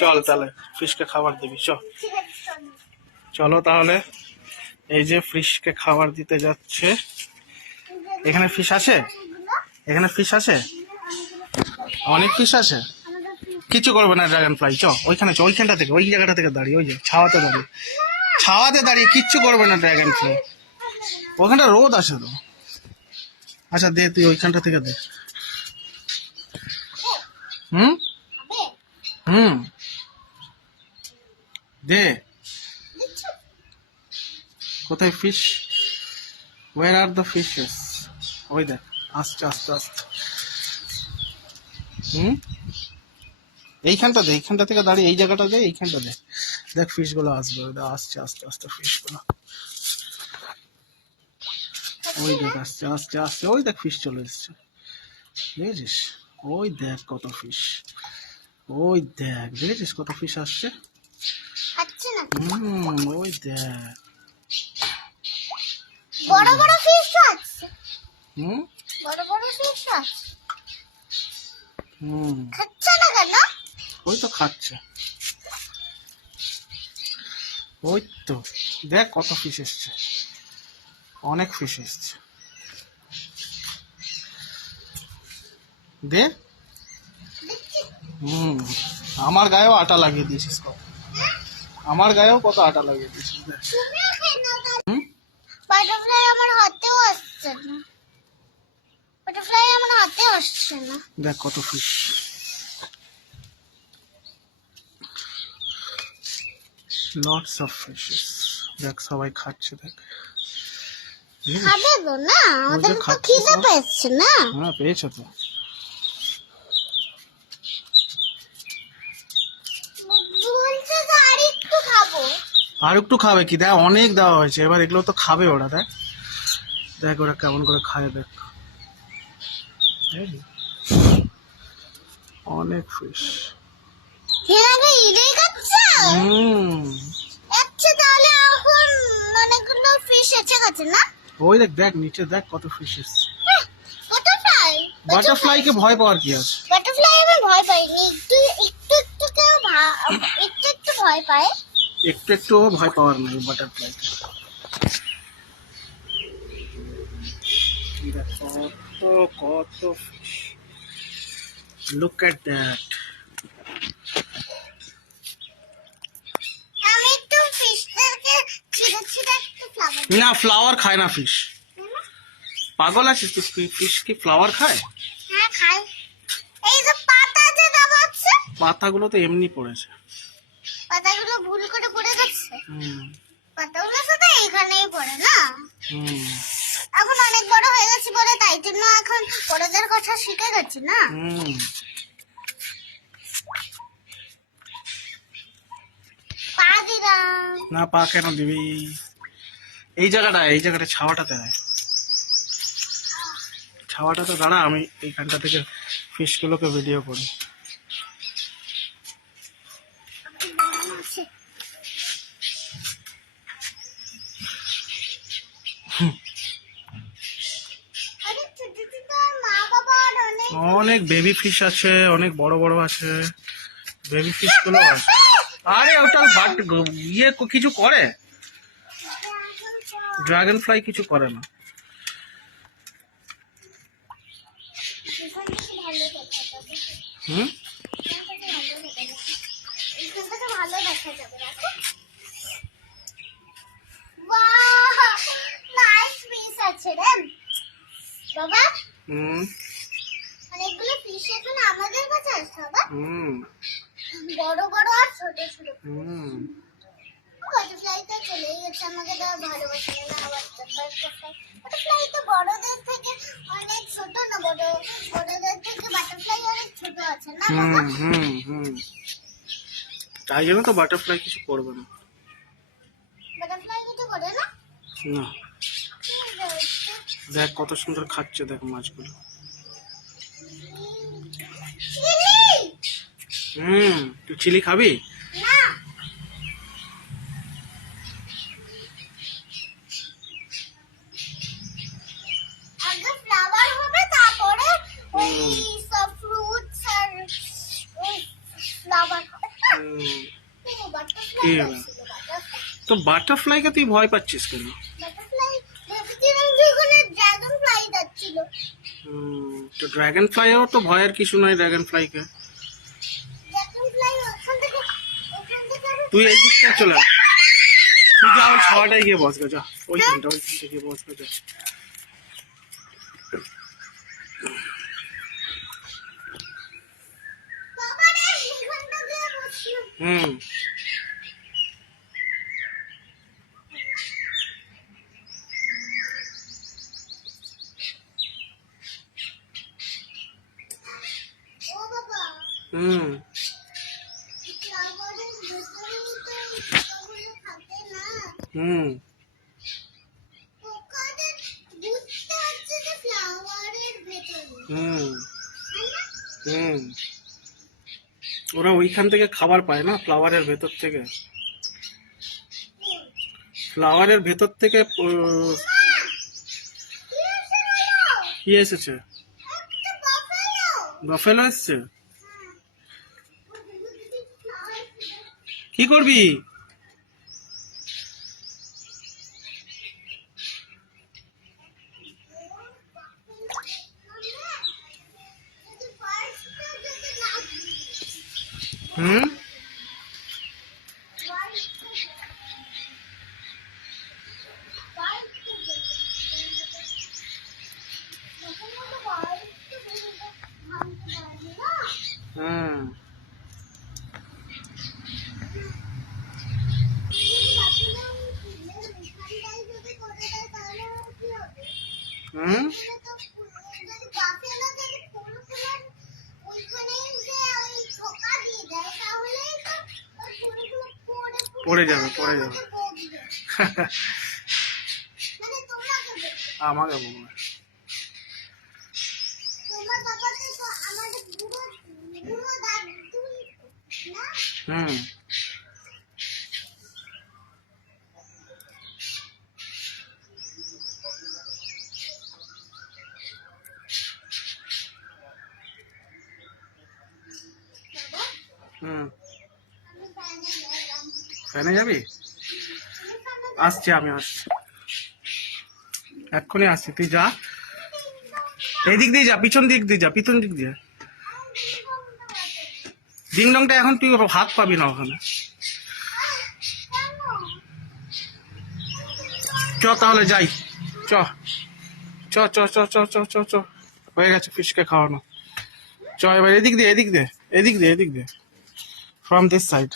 চল তাহলে ফিশকে খাবার দিবি। চলো তাহলে, এই যে ফিশকে খাবার দিতে যাচ্ছে। এখানে ফিশ আছে, এখানে ফিশ আছে, অনেক ফিশ আছে। কিছু করবে না ড্রাগন ফ্লাই। ওইখানে ওইখানটা থেকে, ওই জায়গাটা থেকে দাঁড়িয়ে, ওই যে ছাওয়াতে দাঁড়িয়ে, ছাওয়াতে দাঁড়িয়ে কিচ্ছু করবে না ড্রাগন ফ্লাই। ওখানটা রোদ আছে তো। আচ্ছা দে, তুই ওইখানটা থেকে দে। হুম হুম দে। কোথায় fish? Where are the fishes? ওই দেখ, আস্তে আস্তে আস্তে। এইখানটা দে, এইখানটা থেকে দাঁড়িয়ে এই জায়গাটা দে, এইখানটা দে। দেখ ফিশ গুলো আসবে, আসছে আস্তে আস্তে ফিশ গুলো। ওই দেখ আস্তে আস্তে আস্তে, ওই দেখ ফিশ চলে এসছে, দেখেছিস? ওই দেখ কত ফিশ, ওই দেখ, দেখেছিস কত ফিশ আসছে? ওই দেখ বড় বড় ফিশ আছে। বড় বড় ফিশ আছে। খাচ্ছে না কেন? ওই তো খাচ্ছে, ওই তো দেখ কত ফিশ এসছে, অনেক ফিশ এসছে। দে। আমার গায়েও আটা লাগিয়ে দিয়েছিস কত, আমার গায়েও কত আটা লাগিয়ে দিয়েছিস। বাটারফ্লাই আমার হাতেও আসছে না, বাটারফ্লাই আমার হাতেও আসছে না। দেখ কত ফিশ, লটস অফ ফিশেস। দেখ সবাই খাচ্ছে, দেখ। খাবে তো না, আমাদের তো খিদে পেয়েছে না। হ্যাঁ পেয়েছে তো। বলছে যে আর একটু খাবো। আর একটু খাবে কি? দেখ অনেক দেওয়া হয়েছে, এবার এগুলো তো খাবে ওরা। দেখ দেখ ওরা কেমন করে খায়, দেখ অনেক ফিশ। আচ্ছা তাহলে এখন অনেকগুলো ফিশ এসে গেছে না? ওই দেখ, দেখ নিচে দেখ কত ফিশ এসছে। বাটারফ্লাই, বাটারফ্লাই কে ভয় পাওয়ার কি আছে? বাটারফ্লাই আমি ভয় পাইনি, একটু একটু একটু একটু একটু ভয় পায়। একটু একটু ভয় পাওয়ার নেই বাটারফ্লাই। দেখ কত কত ফিশ, লুক এট দ্যাট। আমি একটু ফিশটাকে ছিঁড়ে ছিঁড়ে একটু ফ্লাওয়ার। না ফ্লাওয়ার খায় না ফিশ, পাগল আছিস তুই? ফিশ কি ফ্লাওয়ার খায়? হ্যাঁ খায়। এই যে পাতা যে দেওয়া আছে, পাতাগুলো তো এমনি পড়েছে, পাতাগুলো ভুল করে পড়ে গেছে। পাতাগুলো শুধু এখানেই পড়ে না। এখন অনেক বড় হয়ে গেছি বলে তাই জন্য এখন বড়দের কথা শিখে গেছি না। পা দিলাম না, পা কেন দিবি? এই জায়গাটা ছাওয়াটাতে আয়, ছাওয়াটাতে দাঁড়া, আমি এইখানটা থেকে ফিশ গুলোকে ভিডিও করি। অনেক বেবি ফিশ আছে, অনেক বড় বড় আছে, বেবি ফিশ গুলো আছে। আরে ওটা ইয়ে কিছু করে, ড্রাগন ফ্লাই কিছু করে না। ভালো দেখা যাবে। আছে রে বাবা। অনেকগুলো ফিশ এখন আমাদের কাছে আসছে বাবা। বড় বড় আর ছোট ছোট। বাটারফ্লাই তো চলে গেছে, আমাকে তো ভালোবাসে না। বাটারফ্লাই তো বড়দের থেকে অনেক ছোট না, বড়দের থেকে বাটারফ্লাই অনেক ছোট আছে না বাবা। তাই জন্য তো বাটারফ্লাই কিছু করবে না। বাটারফ্লাই কিছু করে না? না। দেখ কত সুন্দর খাচ্ছে, দেখ মাছগুলো। তুই চিলি খাবি? না। আগে ফ্লাওয়ার হবে, তারপরে ওই সব ফ্রুটস আর আবার হুম, বাটারফ্লাই কি হলো? তো বাটারফ্লাইকে তুই ভয় পাচ্ছিস কেন? বাটারফ্লাই ভেবেছিলাম যে ওখানে ড্রাগন ফ্লাই যাচ্ছিল। তো ড্রাগন ফ্লাইও তো ভয়ের কিছু নয় ড্রাগন ফ্লাইকে। ড্রাগন ফ্লাই ওখান থেকে তুই এই দিকটা চলে আয়। তুই যা ওই ছাওয়াটায় গিয়ে বসবে, যা ওইখানটা গিয়ে বসবে, যা। বাবা রে এখানটা দিয়ে বসছি। হুম, ও বাবা হুম, ফ্লাওয়ারের ভেতরেই তো পোকাগুলো থাকে না। হুম, পোকাদের বুঝতে হচ্ছে যে ফ্লাওয়ারের ভেতরে, হুম, তাই না? হুম। ওরা ওইখান থেকে খাবার পায় না, ফ্লাওয়ারের ভেতর থেকে। ফ্লাওয়ারের ভেতর থেকে কি হয়েছে বলো? কি এসেছে? একটা বাফেলো। বাফেলো এসছে। কি করবি? হুম, হুম, হুম। পড়ে যাবে, পড়ে যাবে। মানে তোমাকে বলছি। আমাকে বলবে। তোমার বাবাকে তো আমাদের বুড়ো বুড়ো দাদু না। হুম, বাবা হুম। আমি বাইরে গেলাম। ফ্যানে যাবি? আসছি, আমি আসছি, এক্ষুনি আসছি, তুই যা। এদিক দিয়ে যা, পিছন দিক দিয়ে যা, পিছন দিক দিয়ে। ডিং ডংটা এখন তুই হাত পাবি না ওখানে। চ তাহলে যাই, চ চ চ চ চ চ চ চ। হয়ে গেছে ফিশকে খাওয়ানো। চ এবার এদিক দিয়ে, এদিক দিয়ে, এদিক দিয়ে, এদিক দিয়ে, ফ্রম দিস সাইড।